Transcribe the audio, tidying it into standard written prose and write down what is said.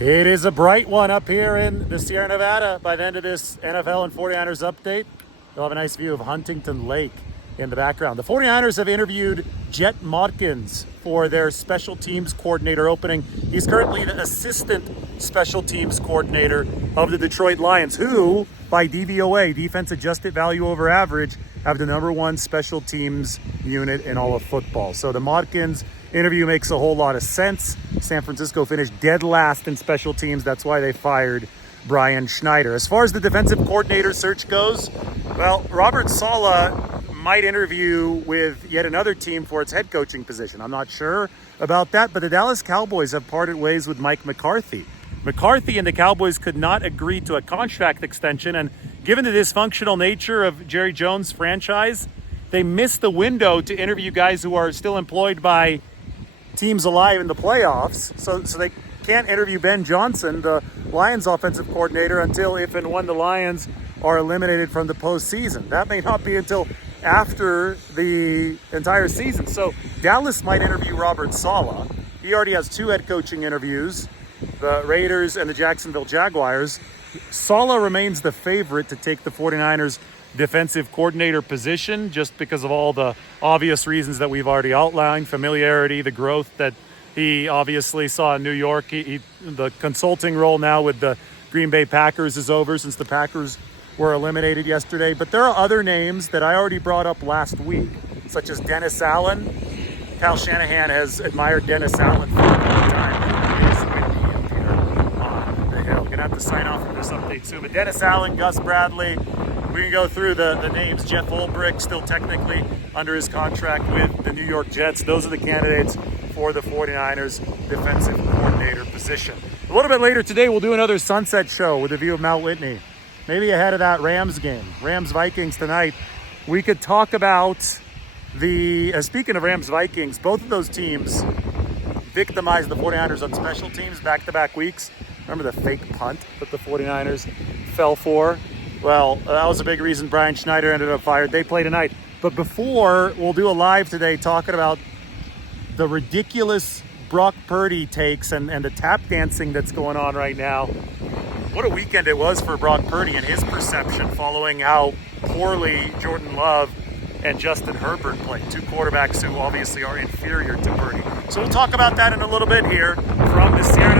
It is a bright one up here in the Sierra Nevada. By the end of this NFL and 49ers update, you'll have a nice view of Huntington Lake in the background. The 49ers have interviewed Jet Modkins for their special teams coordinator opening. He's currently the assistant special teams coordinator of the Detroit Lions, who, by DVOA, defense adjusted value over average, have the #1 special teams unit in all of football. So the Modkins interview makes a whole lot of sense. San Francisco finished dead last in special teams. That's why they fired Brian Schneider. As far as the defensive coordinator search goes, well, Robert Saleh might interview with yet another team for its head coaching position. I'm not sure about that, but the Dallas Cowboys have parted ways with Mike McCarthy. McCarthy and the Cowboys could not agree to a contract extension, and given the dysfunctional nature of Jerry Jones' franchise, they missed the window to interview guys who are still employed by teams alive in the playoffs. So they can't interview Ben Johnson, the Lions offensive coordinator, until if and when the Lions are eliminated from the postseason. That may not be until after the entire season. So Dallas might interview Robert Saleh. He already has 2 head coaching interviews, the Raiders and the Jacksonville Jaguars. Saleh remains the favorite to take the 49ers defensive coordinator position just because of all the obvious reasons that we've already outlined, familiarity, the growth that he obviously saw in New York. The consulting role now with the Green Bay Packers is over since the Packers were eliminated yesterday. But there are other names that I already brought up last week, such as Dennis Allen. Kyle Shanahan has admired Dennis Allen for a long time. He is Whitney and Peter on the Hill. Gonna have to sign off from this update soon. But Dennis Allen, Gus Bradley, we can go through the names. Jeff Ulbrich, still technically under his contract with the New York Jets. Those are the candidates for the 49ers defensive coordinator position. A little bit later today, we'll do another sunset show with a view of Mount Whitney. Maybe ahead of that Rams game, Rams-Vikings tonight. We could talk about speaking of Rams-Vikings, both of those teams victimized the 49ers on special teams back-to-back weeks. Remember the fake punt that the 49ers fell for? Well, that was a big reason Brian Schneider ended up fired. They play tonight. But before, we'll do a live today talking about the ridiculous Brock Purdy takes and the tap dancing that's going on right now. What a weekend it was for Brock Purdy and his perception following how poorly Jordan Love and Justin Herbert played. 2 quarterbacks who obviously are inferior to Purdy. So we'll talk about that in a little bit here from the Sierra